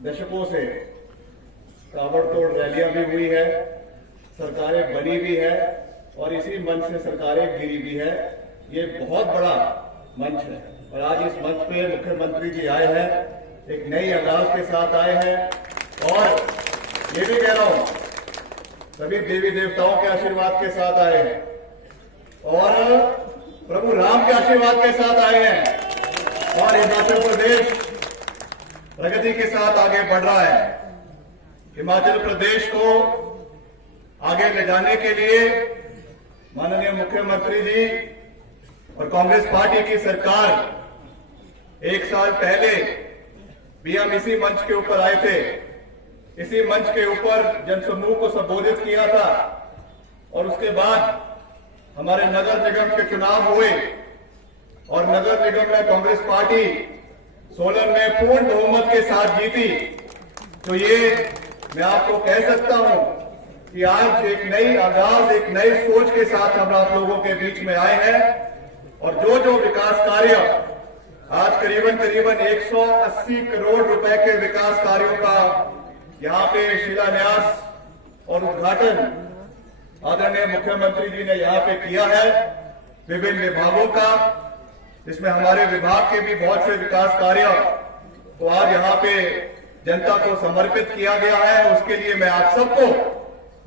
दशकों से ताबड़तोड़ रैलियां भी हुई है, सरकारें बनी भी है और इसी मंच से सरकारें गिरी भी है। ये बहुत बड़ा मंच है और आज इस मंच पे मुख्यमंत्री जी आए हैं, एक नई आगाज के साथ आए हैं और ये भी कह रहा हूं सभी देवी देवताओं के आशीर्वाद के साथ आए हैं और प्रभु राम के आशीर्वाद के साथ आए हैं और हिमाचल प्रदेश प्रगति के साथ आगे बढ़ रहा है। हिमाचल प्रदेश को आगे ले जाने के लिए माननीय मुख्यमंत्री जी और कांग्रेस पार्टी की सरकार एक साल पहले भी हम इसी मंच के ऊपर आए थे, इसी मंच के ऊपर जनसमूह को संबोधित किया था और उसके बाद हमारे नगर निगम के चुनाव हुए और नगर निगम में कांग्रेस पार्टी सोलन में पूर्ण बहुमत के साथ जीती। तो ये मैं आपको कह सकता हूं कि आज एक नई आगाज, एक नई सोच के साथ हम आप लोगों के बीच में आए हैं और जो विकास कार्य आज करीबन 180 करोड़ रुपए के विकास कार्यों का यहाँ पे शिलान्यास और उद्घाटन आदरणीय मुख्यमंत्री जी ने यहाँ पे किया है विभिन्न विभागों का, जिसमें हमारे विभाग के भी बहुत से विकास कार्य तो आज यहाँ पे जनता को समर्पित किया गया है। उसके लिए मैं आप सबको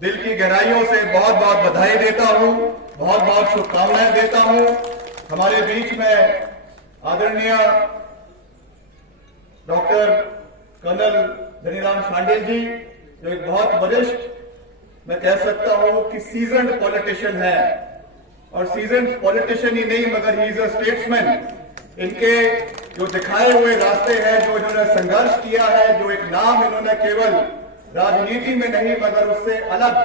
दिल की गहराइयों से बहुत बहुत बधाई देता हूँ, बहुत बहुत शुभकामनाएं देता हूँ। हमारे बीच में आदरणीय डॉक्टर कर्नल धनीराम शांडिल जी, जो एक बहुत वरिष्ठ मैं कह सकता हूं कि सीजन्ड पॉलिटिशियन है और सीजन्ड पॉलिटिशियन ही नहीं मगर ही इज अ स्टेट्समैन। इनके जो दिखाए हुए रास्ते हैं, जो इन्होंने संघर्ष किया है, जो एक नाम इन्होंने केवल राजनीति में नहीं मगर उससे अलग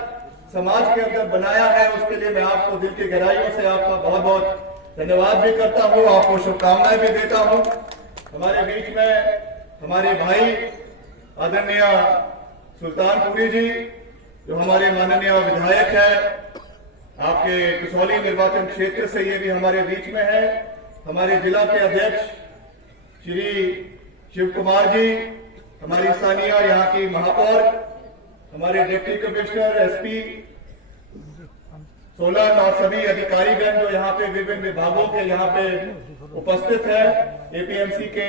समाज के अंदर बनाया है, उसके लिए मैं आपको दिल की गहराइयों से आपका बहुत बहुत धन्यवाद भी करता हूं, आपको शुभकामनाएं भी देता हूं। हमारे बीच में हमारे भाई आदरणीय सुल्तानपुरी जी, जो हमारे माननीय विधायक है आपके कसौली निर्वाचन क्षेत्र से, ये भी हमारे बीच में है। हमारे जिला के अध्यक्ष श्री शिव कुमार जी, हमारी स्थानीय यहाँ की महापौर, हमारे डिप्टी कमिश्नर एसपी सोलन और सभी अधिकारीगण जो यहाँ पे विभिन्न विभागों के यहाँ पे उपस्थित है, एपीएमसी के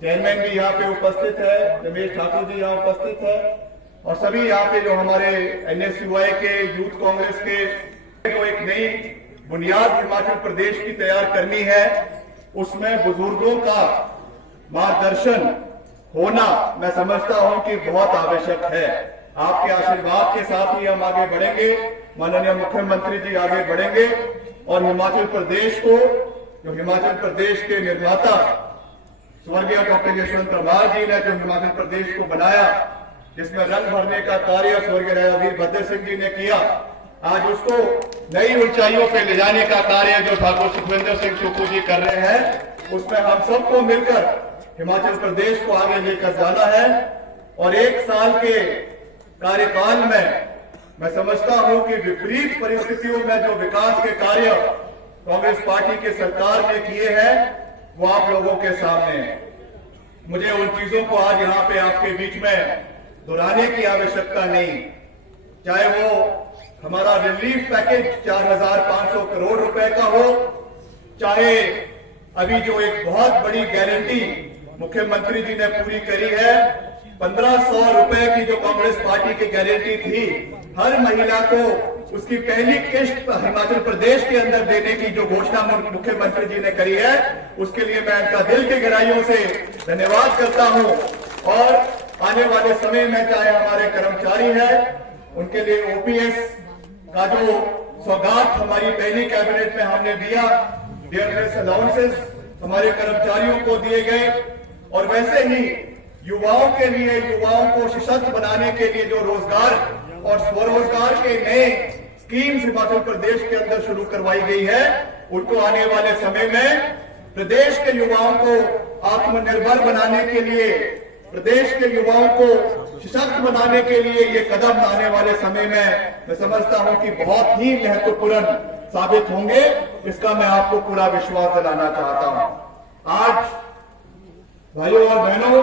चेयरमैन भी यहाँ पे उपस्थित है, रमेश ठाकुर जी यहाँ उपस्थित है और सभी यहाँ पे जो हमारे एनएसयूआई के, यूथ कांग्रेस के, जो एक नई बुनियाद हिमाचल प्रदेश की तैयार करनी है, उसमें बुजुर्गों का मार्गदर्शन होना मैं समझता हूं कि बहुत आवश्यक है। आपके आशीर्वाद के साथ ही हम आगे बढ़ेंगे, माननीय मुख्यमंत्री जी आगे बढ़ेंगे और हिमाचल प्रदेश को, जो हिमाचल प्रदेश के निर्माता स्वर्गीय डॉक्टर यशवंत प्रभार जी ने जो हिमाचल प्रदेश को बनाया, जिसमें रंग भरने का कार्य स्वर्गीय वीरभद्र सिंह जी ने किया, आज उसको नई ऊंचाइयों पे ले जाने का कार्य जो ठाकुर सुखविंदर सिंह सुक्खू जी कर रहे हैं, उसमें हम सबको मिलकर हिमाचल प्रदेश को आगे लेकर जाना है। और एक साल के कार्यकाल में मैं समझता हूं कि विपरीत परिस्थितियों में जो विकास के कार्य कांग्रेस पार्टी की सरकार ने किए हैं, वो आप लोगों के सामने है। मुझे उन चीजों को आज यहाँ पे आपके बीच में दोहराने की आवश्यकता नहीं, चाहे वो हमारा रिलीफ पैकेज 4,500 करोड़ रुपए का हो, चाहे अभी जो एक बहुत बड़ी गारंटी मुख्यमंत्री जी ने पूरी करी है, 1,500 रुपए की जो कांग्रेस पार्टी की गारंटी थी, हर महिला को उसकी पहली किस्त हिमाचल प्रदेश के अंदर देने की जो घोषणा मुख्यमंत्री जी ने करी है, उसके लिए मैं इनका दिल की गहराइयों से धन्यवाद करता हूं। और आने वाले समय में चाहे हमारे कर्मचारी हैं, उनके लिए ओपीएस का जो सौगात हमारी पहली कैबिनेट में हमने दिया, डियरनेस अलाउंसेस हमारे कर्मचारियों को दिए गए और वैसे ही युवाओं के लिए, युवाओं को सशक्त बनाने के लिए जो रोजगार और स्वरोजगार के नए स्कीम्स हिमाचल प्रदेश के अंदर शुरू करवाई गई है, उनको आने वाले समय में प्रदेश के युवाओं को आत्मनिर्भर बनाने के लिए, प्रदेश के युवाओं को सशक्त बनाने के लिए ये कदम आने वाले समय में मैं समझता हूं कि बहुत ही महत्वपूर्ण साबित होंगे। इसका मैं आपको पूरा विश्वास दिलाना चाहता हूं। आज भाइयों और बहनों,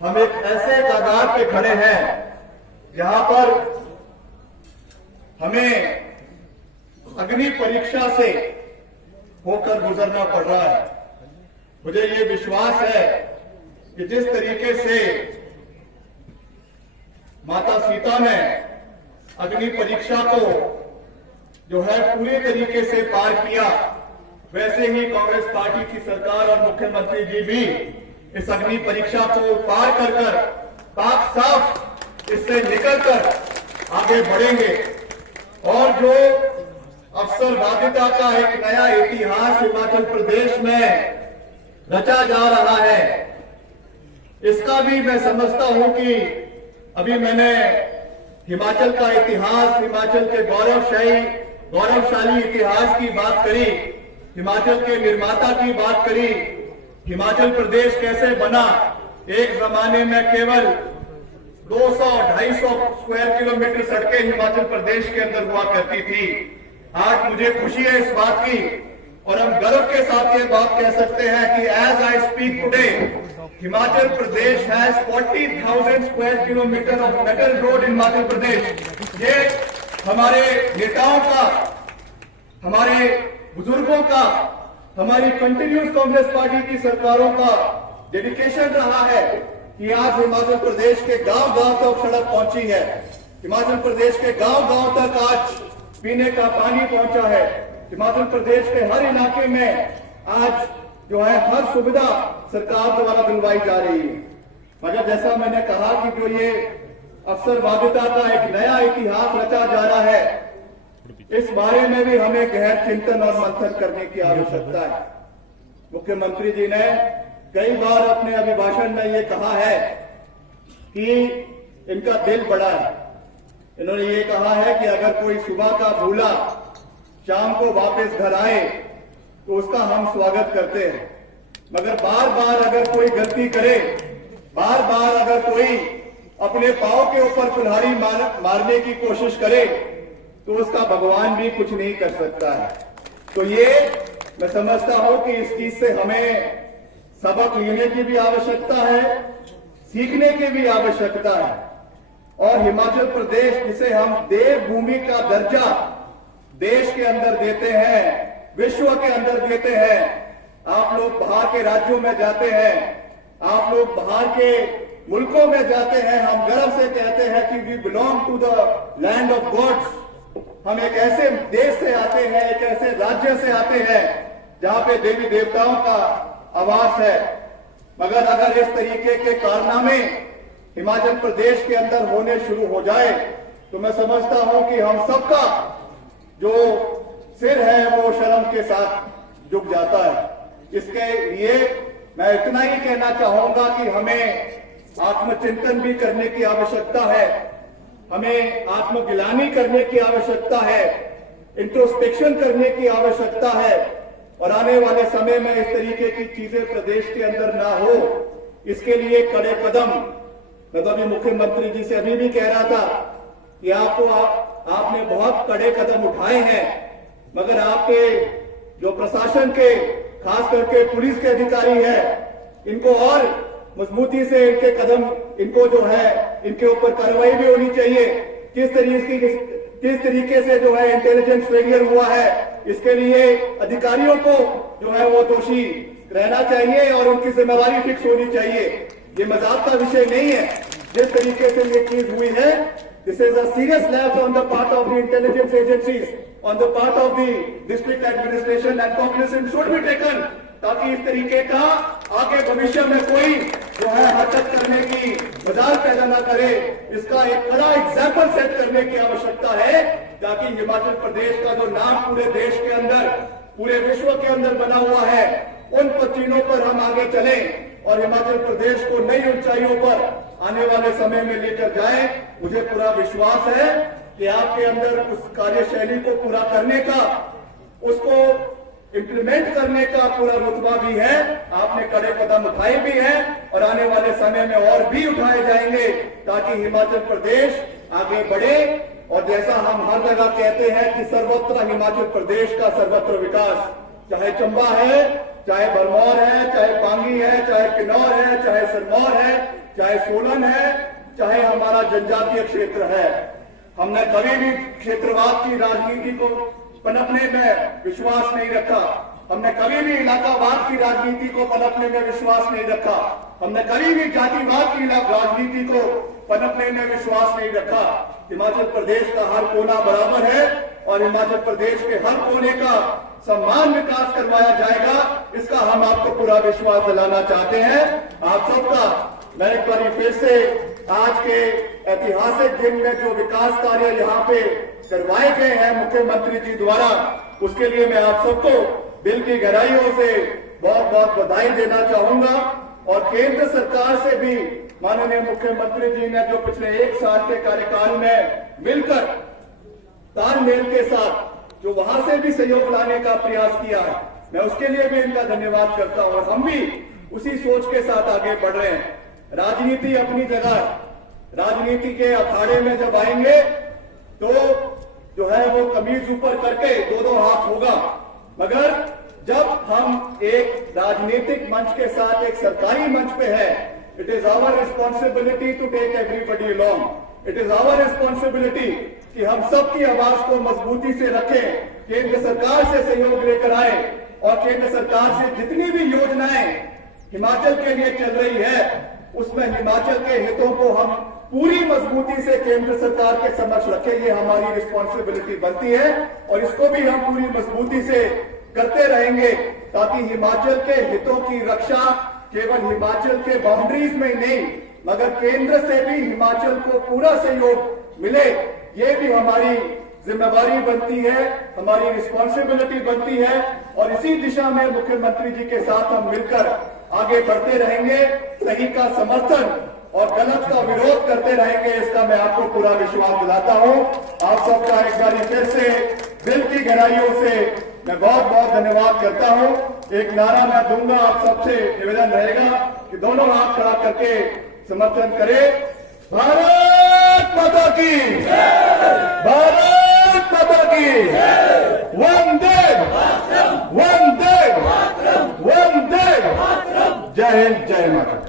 हम एक ऐसे कगार पे खड़े हैं जहां पर हमें अग्नि परीक्षा से होकर गुजरना पड़ रहा है। मुझे ये विश्वास है कि जिस तरीके से माता सीता ने अग्नि परीक्षा को जो है पूरे तरीके से पार किया, वैसे ही कांग्रेस पार्टी की सरकार और मुख्यमंत्री जी भी इस अग्नि परीक्षा को पार कर पाक साफ इससे निकलकर आगे बढ़ेंगे और जो अवसरवादिता का एक नया इतिहास हिमाचल प्रदेश में रचा जा रहा है, इसका भी मैं समझता हूं कि अभी मैंने हिमाचल का इतिहास, हिमाचल के गौरवशाली इतिहास की बात करी, हिमाचल के निर्माता की बात करी, हिमाचल प्रदेश कैसे बना। एक जमाने में केवल 200-250 स्क्वायर किलोमीटर सड़कें हिमाचल प्रदेश के अंदर हुआ करती थी। आज मुझे खुशी है इस बात की और हम गर्व के साथ ये बात कह सकते हैं कि as I speak today Himachal Pradesh has 40,000 square kilometre of metal road in Himachal Pradesh. ये हमारे नेताओं का, हमारे बुजुर्गों का, हमारी कंटिन्यूस कांग्रेस पार्टी की सरकारों का डेडिकेशन रहा है कि आज हिमाचल प्रदेश के गांव-गांव तक सड़क पहुंची है। हिमाचल प्रदेश के गांव-गांव तक आज पीने का पानी पहुंचा है। हिमाचल प्रदेश के हर इलाके में आज जो है हर सुविधा सरकार द्वारा दिलवाई जा रही है। मगर जैसा मैंने कहा कि जो ये अवसरवादिता का एक नया इतिहास रचा जा रहा है, इस बारे में भी हमें गहन चिंतन और मंथन करने की आवश्यकता है। मुख्यमंत्री जी ने कई बार अपने अभिभाषण में ये कहा है कि इनका दिल बड़ा है। इन्होंने ये कहा है कि अगर कोई सुबह का भूला शाम को वापस घर आए तो उसका हम स्वागत करते हैं, मगर बार बार अगर कोई गलती करे, बार बार अगर कोई अपने पांव के ऊपर कुल्हाड़ी मारने की कोशिश करे तो उसका भगवान भी कुछ नहीं कर सकता है। तो ये मैं समझता हूं कि इस चीज से हमें सबक लेने की भी आवश्यकता है, सीखने की भी आवश्यकता है। और हिमाचल प्रदेश जिसे हम देवभूमि का दर्जा देश के अंदर देते हैं, विश्व के अंदर देते हैं। आप लोग बाहर के राज्यों में जाते हैं, आप लोग बाहर के मुल्कों में जाते हैं, हम गर्व से कहते हैं कि we belong to the land of gods. हम एक ऐसे देश से आते हैं, एक ऐसे राज्य से आते हैं जहां पे देवी देवताओं का आवास है। मगर अगर इस तरीके के कारनामे हिमाचल प्रदेश के अंदर होने शुरू हो जाए तो मैं समझता हूं कि हम सबका जो सिर है वो शर्म के साथ झुक जाता है। इसके लिए मैं इतना ही कहना चाहूंगा कि हमें आत्मचिंतन भी करने की आवश्यकता है, हमें आत्मगिलानी करने की आवश्यकता है, इंट्रोस्पेक्शन करने की आवश्यकता है और आने वाले समय में इस तरीके की चीजें प्रदेश के अंदर ना हो, इसके लिए कड़े कदम। मैं तो अभी मुख्यमंत्री जी से अभी भी कह रहा था कि आपने बहुत कड़े कदम उठाए हैं, मगर आपके जो प्रशासन के खास करके पुलिस के अधिकारी हैं, इनको और मजबूती से इनके कदम, इनको जो है इनके ऊपर कार्रवाई भी होनी चाहिए। किस तरीके से जो है इंटेलिजेंस फेलियर हुआ है, इसके लिए अधिकारियों को जो है वो दोषी रहना चाहिए और उनकी जिम्मेदारी फिक्स होनी चाहिए। ये मजाक का विषय नहीं है। जिस तरीके से ये चीज हुई है, this is a serious lapse on the part of the intelligence agencies, on the part of the district administration and cognizance should be taken, ताकि इस तरीके का आगे भविष्य में कोई जो है हरकत करने की मजाक पैदा न करे। इसका एक बड़ा एग्जाम्पल सेट करने की आवश्यकता है ताकि हिमाचल प्रदेश का जो नाम पूरे देश के अंदर, पूरे विश्व के अंदर बना हुआ है, उन पत्तीनों पर हम आगे चलें और हिमाचल प्रदेश को नई ऊंचाइयों पर आने वाले समय में लेकर जाएं। मुझे पूरा विश्वास है कि आपके अंदर उस कार्यशैली को पूरा करने का, उसको इंप्लीमेंट करने का पूरा रुतबा भी है। आपने कड़े कदम उठाए भी हैं और आने वाले समय में और भी उठाए जाएंगे ताकि हिमाचल प्रदेश आगे बढ़े। और जैसा हम हर जगह कहते हैं कि सर्वत्र हिमाचल प्रदेश का सर्वत्र विकास, चाहे चंबा है, चाहे भरमौर है, चाहे पांगी है, चाहे किन्नौर है, चाहे सिरमौर है, चाहे सोलन है, चाहे हमारा जनजातीय क्षेत्र है। हमने कभी भी क्षेत्रवाद की राजनीति को पनपने में विश्वास नहीं रखा। हमने कभी भी इलाकावाद की राजनीति को पनपने में विश्वास नहीं रखा। हमने कभी भी जातिवाद की राजनीति को पनपने में विश्वास नहीं रखा। हिमाचल प्रदेश का हर कोना बराबर है और हिमाचल प्रदेश के हर कोने का सम्मान विकास करवाया जाएगा, इसका हम आपको पूरा विश्वास दिलाना चाहते हैं। आप सबका मैं एक बार फिर से आज के ऐतिहासिक दिन में जो विकास कार्य यहाँ पे करवाए गए हैं मुख्यमंत्री जी द्वारा, उसके लिए मैं आप सबको दिल की गहराइयों से बहुत बहुत बधाई देना चाहूंगा। और केंद्र सरकार से भी माननीय मुख्यमंत्री जी ने जो पिछले 1 साल के कार्यकाल में मिलकर तालमेल के साथ जो वहां से भी सहयोग लाने का प्रयास किया है, मैं उसके लिए भी इनका धन्यवाद करता हूं। और हम भी उसी सोच के साथ आगे बढ़ रहे हैं। राजनीति अपनी जगह है, राजनीति के अखाड़े में जब आएंगे तो जो है वो कमीज ऊपर करके 2-2 हाथ होगा, मगर जब हम एक राजनीतिक मंच के साथ एक सरकारी मंच पे है, it is our responsibility to take everybody along. It is our responsibility कि हम सबकी आवाज को मजबूती से रखें, केंद्र सरकार से सहयोग लेकर आए और केंद्र सरकार से जितनी भी योजनाएं हिमाचल के लिए चल रही है उसमें हिमाचल के हितों को हम पूरी मजबूती से केंद्र सरकार के समक्ष रखें। ये हमारी रिस्पॉन्सिबिलिटी बनती है और इसको भी हम पूरी मजबूती से करते रहेंगे ताकि हिमाचल के हितों की रक्षा केवल हिमाचल के बाउंड्रीज में ही नहीं मगर केंद्र से भी हिमाचल को पूरा सहयोग मिले। ये भी हमारी जिम्मेवारी बनती है, हमारी रिस्पॉन्सिबिलिटी बनती है और इसी दिशा में मुख्यमंत्री जी के साथ हम मिलकर आगे बढ़ते रहेंगे। सही का समर्थन और गलत का विरोध करते रहेंगे, इसका मैं आपको पूरा विश्वास दिलाता हूं। आप सबका एक बार फिर से दिल की गहराइयों से मैं बहुत बहुत धन्यवाद करता हूं। एक नारा मैं दूंगा, आप सबसे निवेदन रहेगा कि दोनों हाथ खड़ा करके समर्थन करें। भारत माता की, भारत माता की, वंदे वंदे वंदे। जय हिंद, जय माता।